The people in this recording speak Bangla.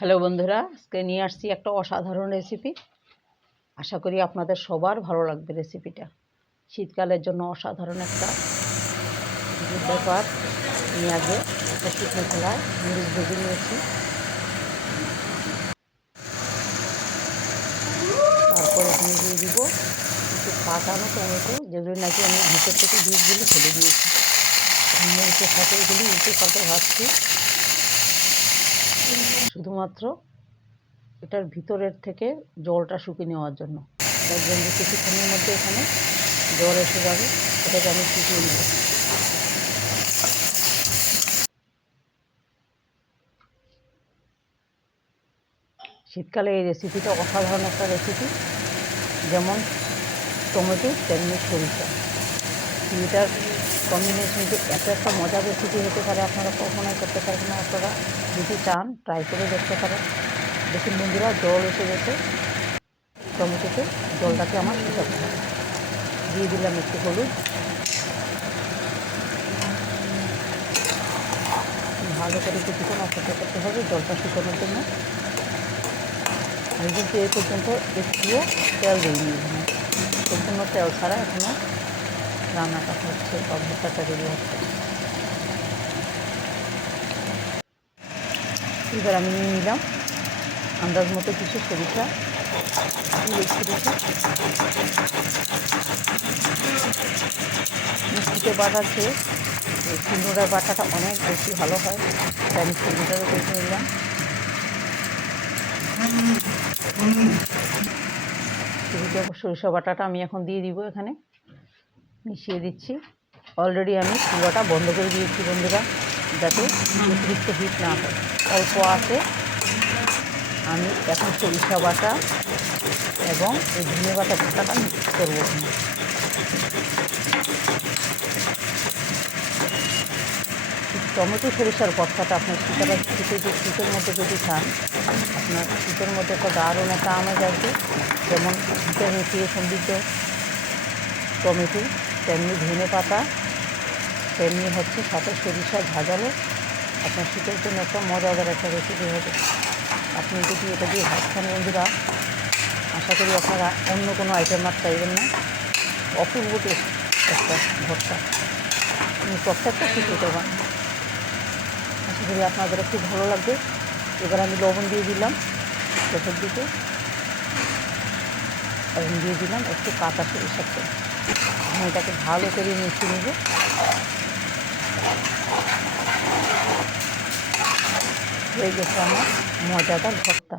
হ্যালো বন্ধুরা, আজকে নিয়ে আসছি একটা অসাধারণ রেসিপি আশা করি আপনাদের সবার ভালো লাগবে রেসিপিটা শীতকালের জন্য অসাধারণ একটা ব্যাপার। নিয়ে আগে একটা শুকনো খোলায় মরিচ ভেজে নিয়েছি। তারপর এখানে দিয়ে দিব কিছু পাকানো টমেটো, যেগুলো নাকি আমি ভিতর থেকে বীজগুলি ফেলে দিয়েছি। মরিচের সাথে এগুলি উল্টে পাল্টে ভাজছি। শুধুমাত্র এটার ভিতরের থেকে জলটা শুকিয়ে নেওয়ার জন্য। দেখবেন যে কিছুক্ষণের মধ্যে এখানে জল এসে যাবে, এটাকে আমি শুকিয়ে নেব। শীতকালে এই রেসিপিটা অসাধারণ একটা রেসিপি যেমন টমেটো তেমনি সরিষা। এটার কম্বিনেশন যে এত একটা মজার রেসিপি হতে পারে, আপনারা কখনোই করতে পারবেন না, আপনারা যদি চান ট্রাই করে দেখতে পারেন। দেখুন বন্ধুরা, জল এসে গেছে। টমেটোতে জলটাকে আমার শুকাতে হবে। দিয়ে দিলাম একটু হলুদ। ভালো করে কিছুক্ষণ অপেক্ষা করতে হবে, জলটা শুকানোর জন্য। আমি কিন্তু এই পর্যন্ত একটুও তেল দিইনি সম্পূর্ণ তেল ছাড়া এখনও রান্নাটা হচ্ছে বা ভর্তাটা রেডি হচ্ছে। এবার আমি নিয়ে নিলাম আন্দাজ মতো কিছু সরিষা মিষ্টিতে বাটা খেয়ে শিলনোড়ার বাটাটা অনেক বেশি ভালো হয়, তাই আমি শিলনোড়ারও বেছে নিলাম। সরিষা বাটাটা আমি এখন দিয়ে দিব এখানে। মিশিয়ে দিচ্ছি। অলরেডি আমি চুলাটা বন্ধ করে দিয়েছি বন্ধুরা, যাতে অতিরিক্ত হিট না হয়। অল্প আছে। আমি এখন সরিষা বাটা এবং এই ধনে বাটা বাটাটা মিক্স করব। টমেটো সরিষার ভর্তাটা আপনার শীতের যে শীতের মধ্যে যদি খান, আপনার শীতের মধ্যে একটা দারুণ একটা আমেজ আসবে। যেমন ভিটামিন সি সমৃদ্ধ টমেটো। তেমনি ধনে পাতা, তেমনি হচ্ছে সাথে সরিষা ভাজালো আপনার শীতের জন্য একটা মজাদার একটা রেসিপি হবে। আপনি যদি এটা দিয়ে ভাত খান, বন্ধুরা, আশা করি আপনারা অন্য কোনো আইটেম আর চাইবেন না। অপূর্ব টেস্ট একটা ভর্তা। আপনি প্রত্যেকটা শিখে দেবেন আশা করি আপনাদের খুব ভালো লাগবে। এবার আমি লবণ দিয়ে দিলাম শেষের দিকে এবং দিয়ে দিলাম একটু কাঁচা সরিষার আমি এটাকে ভালো করে মিশিয়ে নেব। হয়ে গেছে আমার মজাদার ভর্তা।